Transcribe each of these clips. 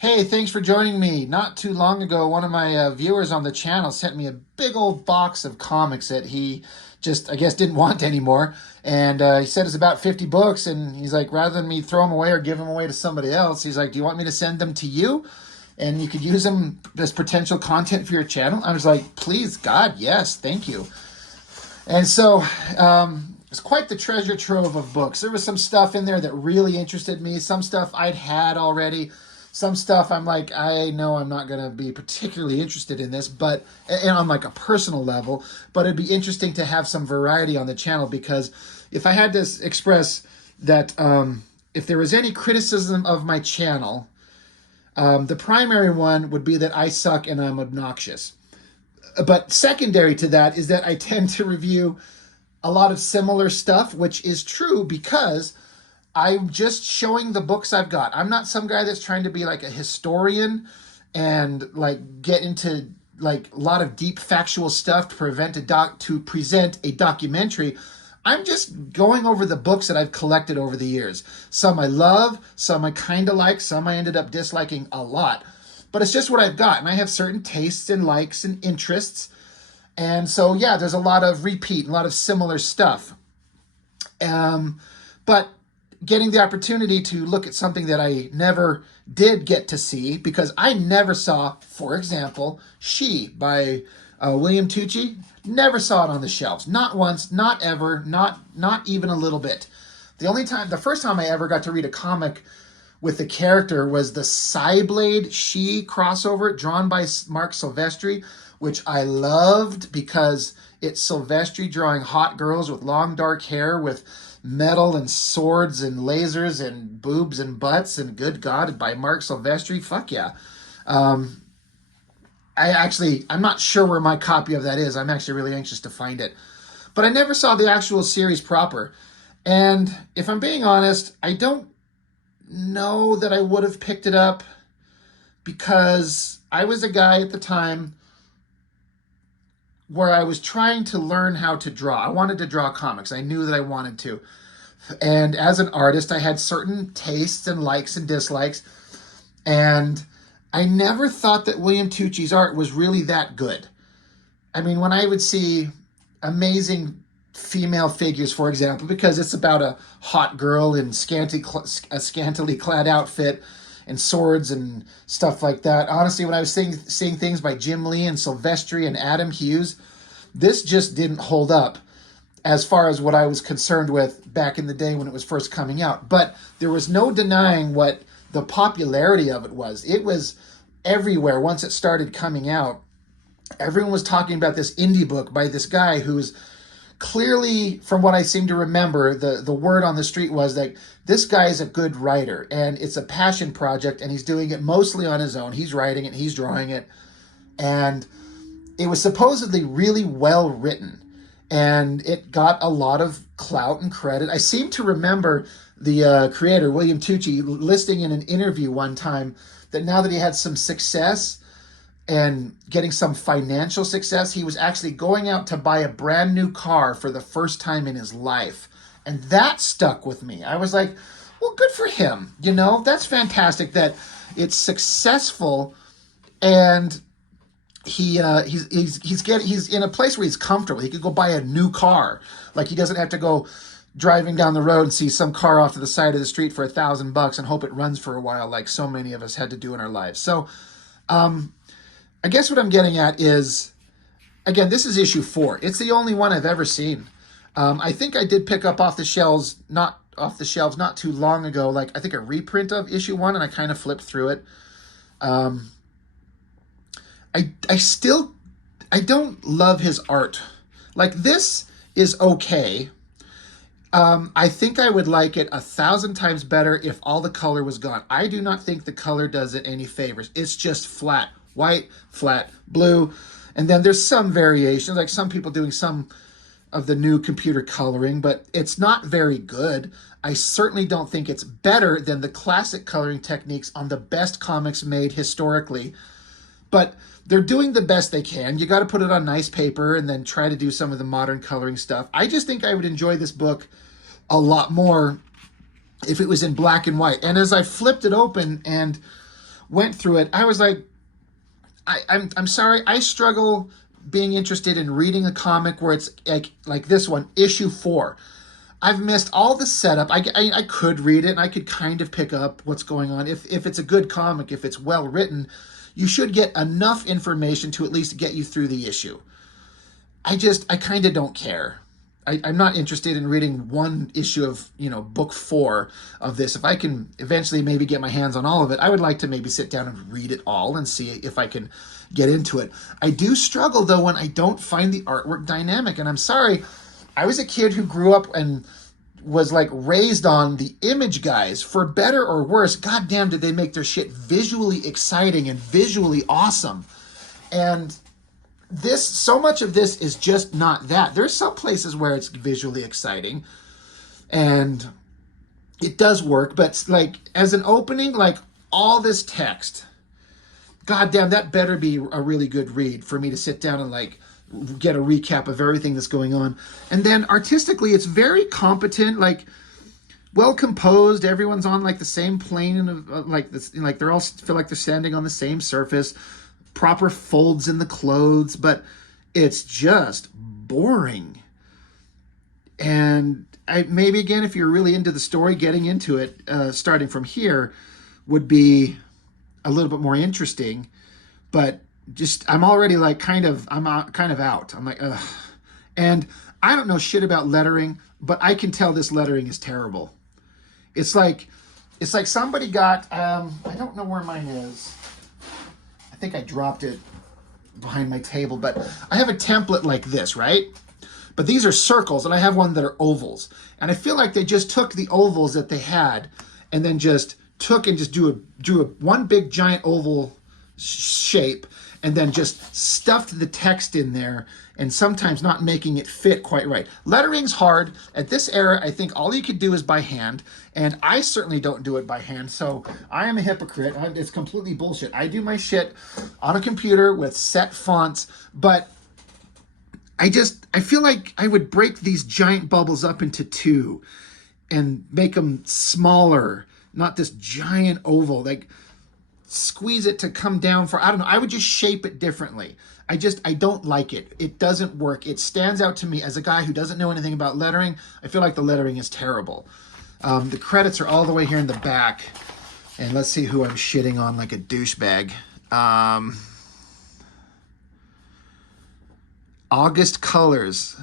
Hey, thanks for joining me. Not too long ago, one of my viewers on the channel sent me a big old box of comics that he just, I guess, didn't want anymore. And he said it's about 50 books. And he's like, rather than me throw them away or give them away to somebody else, he's like, do you want me to send them to you? And you could use them as potential content for your channel. I was like, please, God, yes, thank you. And so it's quite the treasure trove of books. There was some stuff in there that really interested me. Some stuff I'd had already. Some stuff I'm like, I know I'm not going to be particularly interested in this, but and on like a personal level, but it'd be interesting to have some variety on the channel because if I had to express that if there was any criticism of my channel, the primary one would be that I suck and I'm obnoxious. But secondary to that is that I tend to review a lot of similar stuff, which is true because I'm just showing the books I've got. I'm not some guy that's trying to be like a historian and like get into like a lot of deep factual stuff to present a documentary. I'm just going over the books that I've collected over the years. Some I love, some I kind of like, some I ended up disliking a lot. But it's just what I've got, and I have certain tastes and likes and interests. And so, yeah, there's a lot of repeat, a lot of similar stuff. But getting the opportunity to look at something that I never did get to see, because I never saw, for example, SHI by William Tucci. Never saw it on the shelves. Not once, not ever, not even a little bit. The first time I ever got to read a comic with the character was the Cyblade SHI crossover drawn by Mark Sylvestri, which I loved because it's Sylvestri drawing hot girls with long dark hair with metal and swords and lasers and boobs and butts, and good God, by Mark Sylvestri. Fuck yeah. I'm not sure where my copy of that is. I'm actually really anxious to find it. But I never saw the actual series proper. And if I'm being honest, I don't know that I would have picked it up because I was a guy at the time where I was trying to learn how to draw. I wanted to draw comics. I knew that I wanted to. And as an artist, I had certain tastes and likes and dislikes. And I never thought that William Tucci's art was really that good. I mean, when I would see amazing female figures, for example, because it's about a hot girl in a scantily clad outfit and swords and stuff like that. Honestly, when I was seeing things by Jim Lee and Sylvestri and Adam Hughes, this just didn't hold up as far as what I was concerned with back in the day when it was first coming out. But there was no denying what the popularity of it was. It was everywhere once it started coming out. Everyone was talking about this indie book by this guy who's clearly, from what I seem to remember, the word on the street was that this guy is a good writer and it's a passion project and he's doing it mostly on his own. He's writing it, he's drawing it. And it was supposedly really well written and it got a lot of clout and credit. I seem to remember the creator, William Tucci, listing in an interview one time that now that he had some success and getting some financial success, he was actually going out to buy a brand new car for the first time in his life. And that stuck with me. I was like, well, good for him. You know, that's fantastic that it's successful and he's in a place where he's comfortable. He could go buy a new car. Like he doesn't have to go driving down the road and see some car off to the side of the street for $1,000 and hope it runs for a while like so many of us had to do in our lives. So, I guess what I'm getting at is, again, this is issue 4. It's the only one I've ever seen. I think I did pick up off the shelves not too long ago, like I think a reprint of issue 1, and I kind of flipped through it. I don't love his art. Like, this is okay. I think I would like it 1,000 times better if all the color was gone. I do not think the color does it any favors. It's just flat. White, flat, blue, and then there's some variations, like some people doing some of the new computer coloring, but it's not very good. I certainly don't think it's better than the classic coloring techniques on the best comics made historically, but they're doing the best they can. You got to put it on nice paper and then try to do some of the modern coloring stuff. I just think I would enjoy this book a lot more if it was in black and white. And as I flipped it open and went through it, I was like, I'm sorry, I struggle being interested in reading a comic where it's like this one, issue 4. I've missed all the setup. I could read it and I could kind of pick up what's going on. If it's a good comic, if it's well written, you should get enough information to at least get you through the issue. I kind of don't care. I'm not interested in reading one issue of, book 4 of this. If I can eventually maybe get my hands on all of it, I would like to maybe sit down and read it all and see if I can get into it. I do struggle, though, when I don't find the artwork dynamic. And I'm sorry, I was a kid who grew up and was like raised on the Image guys. For better or worse, goddamn did they make their shit visually exciting and visually awesome. And so much of this is just not that. There's some places where it's visually exciting and it does work, but like as an opening, like all this text, goddamn, that better be a really good read for me to sit down and like get a recap of everything that's going on. And then artistically, it's very competent, like well composed. Everyone's on like the same plane of like this, like they're all feel like they're standing on the same surface. Proper folds in the clothes, but it's just boring. And maybe again, if you're really into the story, getting into it, starting from here would be a little bit more interesting. But I'm already like kind of out. I'm like, ugh. And I don't know shit about lettering, but I can tell this lettering is terrible. It's like somebody got, I don't know where mine is. I think I dropped it behind my table, but I have a template like this, right? But these are circles, and I have one that are ovals. And I feel like they just took the ovals that they had and then just drew one big giant oval shape and then just stuffed the text in there and sometimes not making it fit quite right. Lettering's hard. At this era, I think all you could do is by hand, and I certainly don't do it by hand, so I am a hypocrite. It's completely bullshit. I do my shit on a computer with set fonts, but I feel like I would break these giant bubbles up into 2 and make them smaller, not this giant oval, like squeeze it to come down for, I don't know, I would just shape it differently. I don't like it. It doesn't work. It stands out to me as a guy who doesn't know anything about lettering. I feel like the lettering is terrible. The credits are all the way here in the back. And let's see who I'm shitting on like a douchebag. August Colors,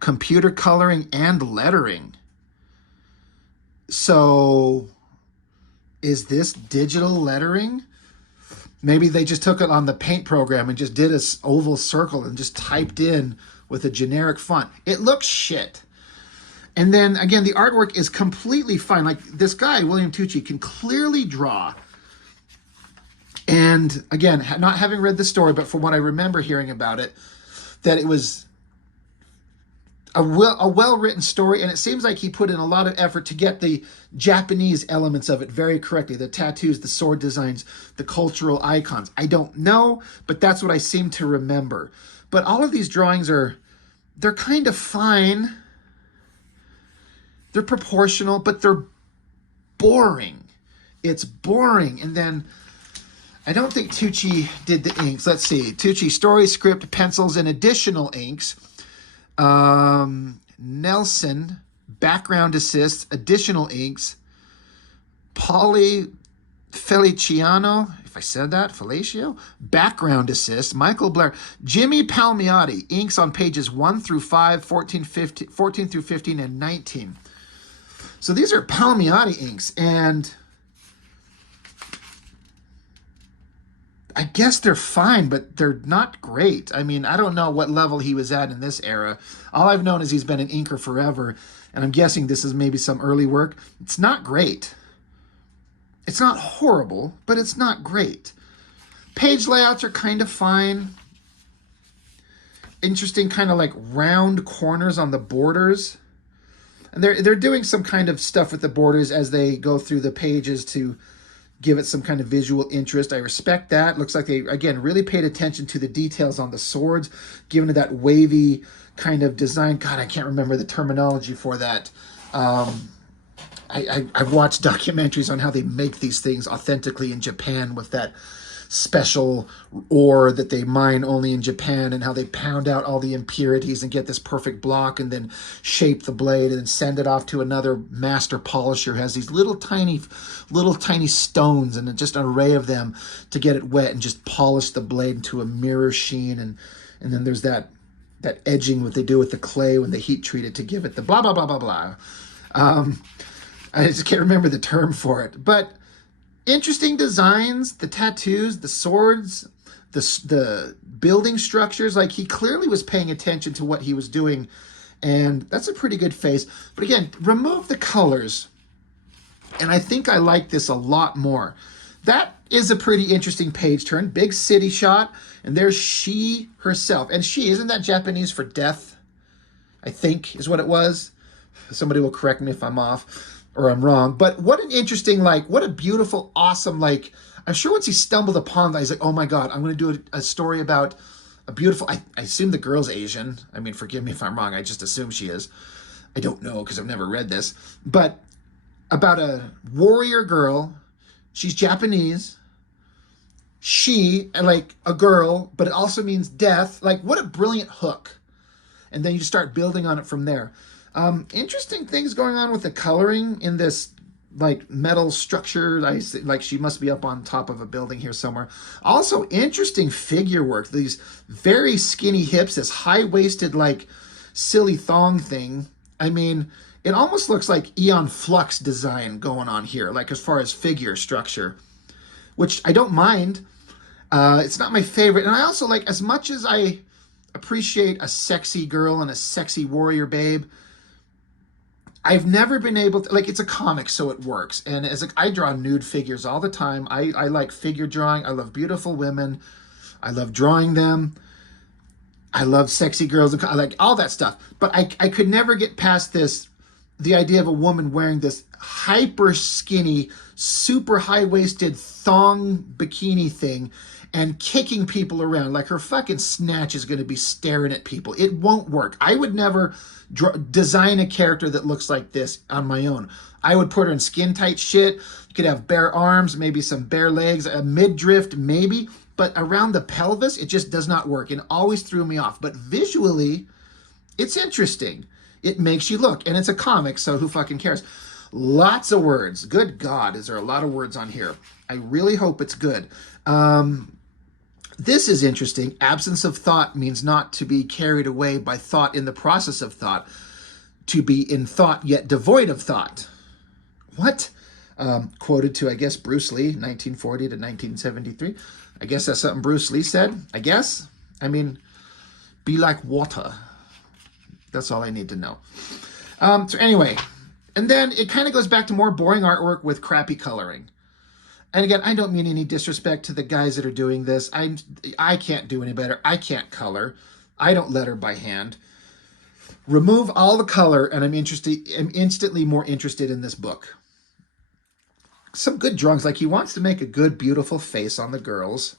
computer coloring and lettering. So is this digital lettering? Maybe they just took it on the paint program and just did an oval circle and just typed in with a generic font. It looks shit. And then again, the artwork is completely fine. Like this guy, William Tucci, can clearly draw. And again, not having read the story, but from what I remember hearing about it, that it was a well-written story, and it seems like he put in a lot of effort to get the Japanese elements of it very correctly. The tattoos, the sword designs, the cultural icons. I don't know, but that's what I seem to remember. But all of these drawings they're kind of fine. They're proportional, but they're boring. It's boring. And then I don't think Tucci did the inks. Let's see. Tucci, story, script, pencils, and additional inks. Nelson, background assists, additional inks. Polly Feliciano, if I said that, Felicio, background assist. Michael Blair. Jimmy Palmiotti, inks on pages 1 through 5, 14 through 15, and 19. So these are Palmiotti inks, and I guess they're fine, but they're not great. I mean, I don't know what level he was at in this era. All I've known is he's been an inker forever, and I'm guessing this is maybe some early work. It's not great. It's not horrible, but it's not great. Page layouts are kind of fine. Interesting kind of like round corners on the borders. And they're doing some kind of stuff with the borders as they go through the pages to give it some kind of visual interest. I respect that. Looks like they, again, really paid attention to the details on the swords, giving it that wavy kind of design. God, I can't remember the terminology for that. I've watched documentaries on how they make these things authentically in Japan with that special ore that they mine only in Japan, and how they pound out all the impurities and get this perfect block and then shape the blade and then send it off to another master polisher who has these little tiny stones and just an array of them to get it wet and just polish the blade into a mirror sheen. And then there's that edging, what they do with the clay when they heat treat it to give it the blah blah blah blah blah. I just can't remember the term for it, but interesting designs, the tattoos, the swords, the building structures. Like, he clearly was paying attention to what he was doing, and that's a pretty good face. But again, remove the colors, and I think I like this a lot more. That is a pretty interesting page turn. Big city shot, and there's she herself. And she, isn't that Japanese for death? I think is what it was. Somebody will correct me if I'm off or I'm wrong. But what an interesting, like, what a beautiful, awesome, like, I'm sure once he stumbled upon that, he's like, oh my God, I'm going to do a story about a beautiful, I assume the girl's Asian. I mean, forgive me if I'm wrong. I just assume she is. I don't know because I've never read this. But about a warrior girl. She's Japanese. She, like a girl, but it also means death. Like, what a brilliant hook. And then you start building on it from there. Interesting things going on with the coloring in this, like, metal structure. Like, she must be up on top of a building here somewhere. Also, interesting figure work. These very skinny hips, this high-waisted, like, silly thong thing. I mean, it almost looks like Aeon Flux design going on here, like, as far as figure structure, which I don't mind. It's not my favorite. And I also like, as much as I appreciate a sexy girl and a sexy warrior babe, I've never been able to, like, it's a comic, so it works. And as I draw nude figures all the time. I like figure drawing. I love beautiful women. I love drawing them. I love sexy girls. I like all that stuff. But I could never get past the idea of a woman wearing this hyper skinny, super high-waisted thong bikini thing and kicking people around. Like, her fucking snatch is going to be staring at people. It won't work. I would never design a character that looks like this on my own. I would put her in skin-tight shit. You could have bare arms, maybe some bare legs, a midriff maybe, but around the pelvis, it just does not work. It always threw me off. But visually, it's interesting. It makes you look, and it's a comic, so who fucking cares? Lots of words. Good God, is there a lot of words on here? I really hope it's good. This is interesting. Absence of thought means not to be carried away by thought in the process of thought, to be in thought yet devoid of thought. What? Quoted to, I guess, Bruce Lee, 1940 to 1973. I guess that's something Bruce Lee said, I guess. I mean, be like water. That's all I need to know. So anyway, and then it kind of goes back to more boring artwork with crappy coloring. And again, I don't mean any disrespect to the guys that are doing this. I can't do any better. I can't color. I don't letter by hand. Remove all the color, and I'm instantly more interested in this book. Some good drawings. Like, he wants to make a good, beautiful face on the girls.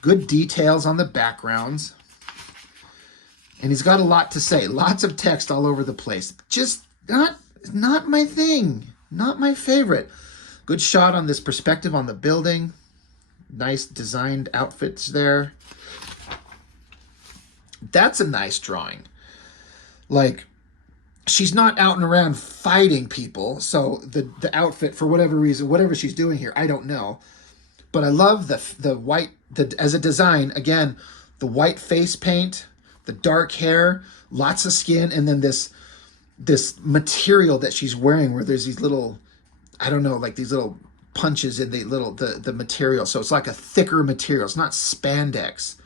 Good details on the backgrounds. And he's got a lot to say. Lots of text all over the place. Just not my thing. Not my favorite. Good shot on this perspective on the building. Nice designed outfits there. That's a nice drawing. Like, she's not out and around fighting people. So the outfit, for whatever reason, whatever she's doing here, I don't know. But I love the white, as a design, again, the white face paint, the dark hair, lots of skin, and then this material that she's wearing where there's these little, I don't know, like these little punches in the material. So it's like a thicker material. It's not spandex.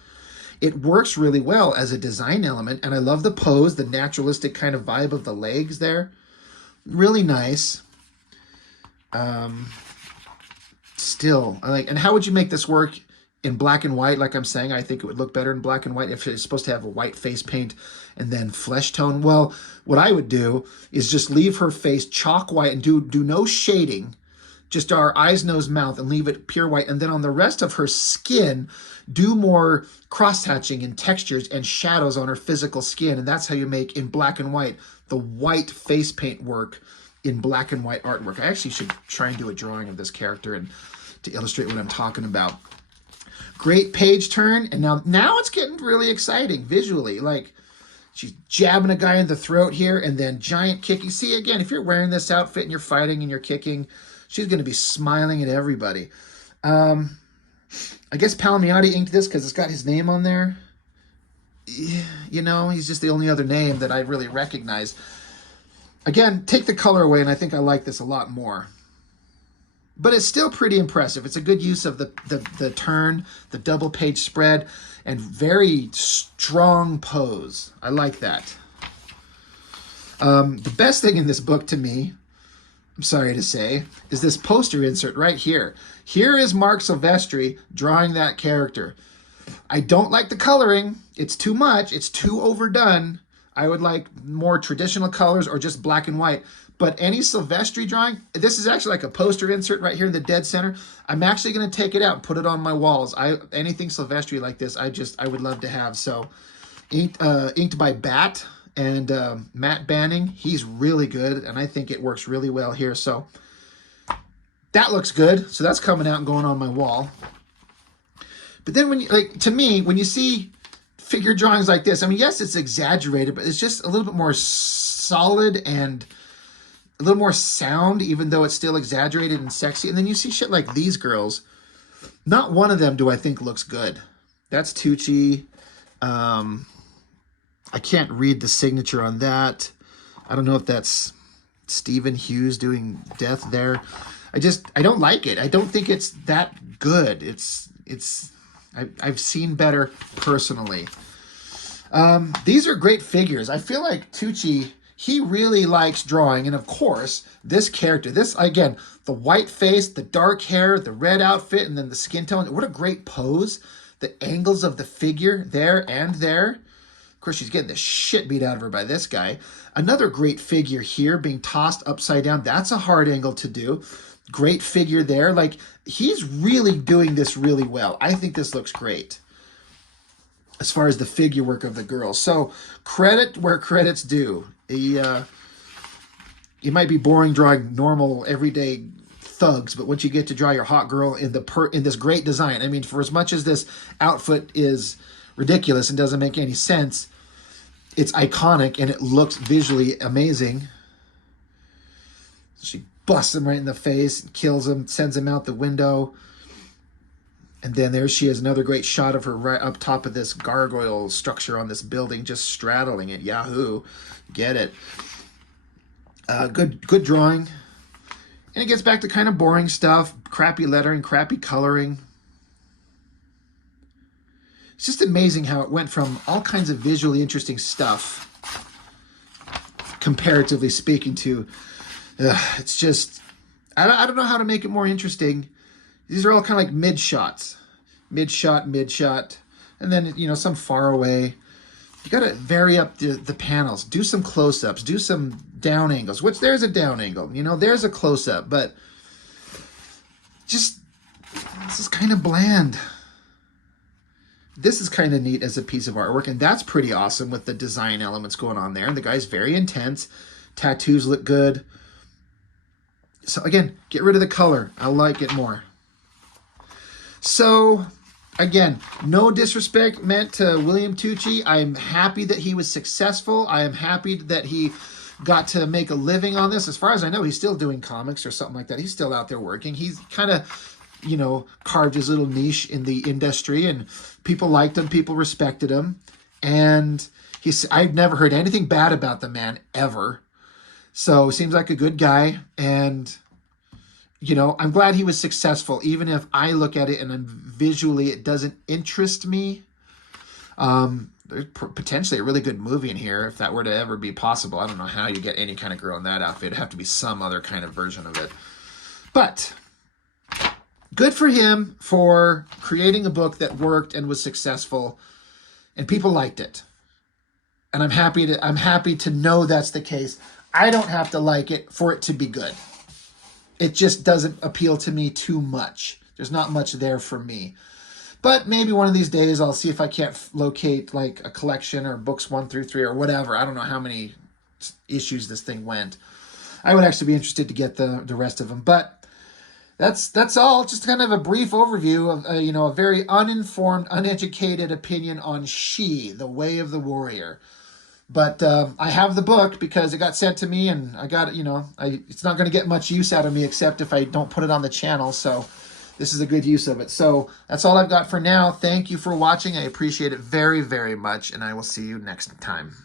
It works really well as a design element, and I love the pose, the naturalistic kind of vibe of the legs there. Really nice. Still, and how would you make this work in black and white? Like I'm saying, I think it would look better in black and white if it's supposed to have a white face paint and then flesh tone. Well, what I would do is just leave her face chalk white and do no shading, just our eyes, nose, mouth, and leave it pure white. And then on the rest of her skin, do more cross-hatching and textures and shadows on her physical skin. And that's how you make, in black and white, the white face paint work in black and white artwork. I actually should try and do a drawing of this character and to illustrate what I'm talking about. Great page turn, and now it's getting really exciting visually. Like, she's jabbing a guy in the throat here, and then giant kicking. See, again, if you're wearing this outfit and you're fighting and you're kicking, she's going to be smiling at everybody. I guess Palmiotti inked this because it's got his name on there. You know, he's just the only other name that I really recognize. Again, take the color away, and I think I like this a lot more. But it's still pretty impressive. It's a good use of the turn, the double page spread, and very strong pose. I like that. The best thing in this book to me, I'm sorry to say, is this poster insert right here. Here is Mark Sylvestri drawing that character. I don't like the coloring. It's too much. It's too overdone. I would like more traditional colors or just black and white. But any Sylvestri drawing, this is actually like a poster insert right here in the dead center. I'm actually going to take it out and put it on my walls. Anything Sylvestri like this, I would love to have. So inked by Bat and Matt Banning. He's really good, and I think it works really well here. So that looks good. So that's coming out and going on my wall. But then when you, like, to me, when you see figure drawings like this, I mean, yes, it's exaggerated, but it's just a little bit more solid and a little more sound, even though it's still exaggerated and sexy. And then you see shit like these girls. Not one of them do I think looks good. That's Tucci. I can't read the signature on that. I don't know if that's Stephen Hughes doing death there. I don't like it. I don't think it's that good. I've seen better personally. These are great figures. I feel like Tucci, he really likes drawing. And of course, this character, this, again, the white face, the dark hair, the red outfit, and then the skin tone. What a great pose. The angles of the figure there and there. Of course, she's getting the shit beat out of her by this guy. Another great figure here being tossed upside down. That's a hard angle to do. Great figure there. Like, he's really doing this really well. I think this looks great as far as the figure work of the girls. So credit where credit's due. You might be boring drawing normal, everyday thugs, but once you get to draw your hot girl in this great design, I mean, for as much as this outfit is ridiculous and doesn't make any sense, it's iconic and it looks visually amazing. She busts him right in the face, kills him, sends him out the window. And then there she is, another great shot of her right up top of this gargoyle structure on this building, just straddling it. Yahoo. Get it. Good drawing. And it gets back to kind of boring stuff, crappy lettering, crappy coloring. It's just amazing how it went from all kinds of visually interesting stuff, comparatively speaking, to it's just, I don't know how to make it more interesting. These are all kind of like mid shots, mid shot, and then, you know, some far away. You got to vary up the panels, do some close-ups, do some down angles, which there's a down angle, you know, there's a close-up, but just, this is kind of bland. This is kind of neat as a piece of artwork, and that's pretty awesome with the design elements going on there. And the guy's very intense. Tattoos look good. So again, get rid of the color. I like it more. So again, no disrespect meant to William Tucci. I'm happy that he was successful. I am happy that he got to make a living on this. As far as I know, he's still doing comics or something like that. He's still out there working. He's kind of, you know, carved his little niche in the industry, and people liked him. People respected him. And I've never heard anything bad about the man ever. So seems like a good guy. And, you know, I'm glad he was successful, even if I look at it and visually it doesn't interest me. There's potentially a really good movie in here if that were to ever be possible. I don't know how you get any kind of girl in that outfit. It'd have to be some other kind of version of it. But good for him for creating a book that worked and was successful, and people liked it. And I'm happy to know that's the case. I don't have to like it for it to be good. It just doesn't appeal to me too much. There's not much there for me. But maybe one of these days I'll see if I can't locate like a collection or books 1 through 3 or whatever. I don't know how many issues this thing went. I would actually be interested to get the rest of them. But that's all. Just kind of a brief overview of a very uninformed, uneducated opinion on SHI, the Way of the Warrior. But I have the book because it got sent to me, and I got it's not going to get much use out of me except if I don't put it on the channel. So this is a good use of it. So that's all I've got for now. Thank you for watching. I appreciate it very, very much, and I will see you next time.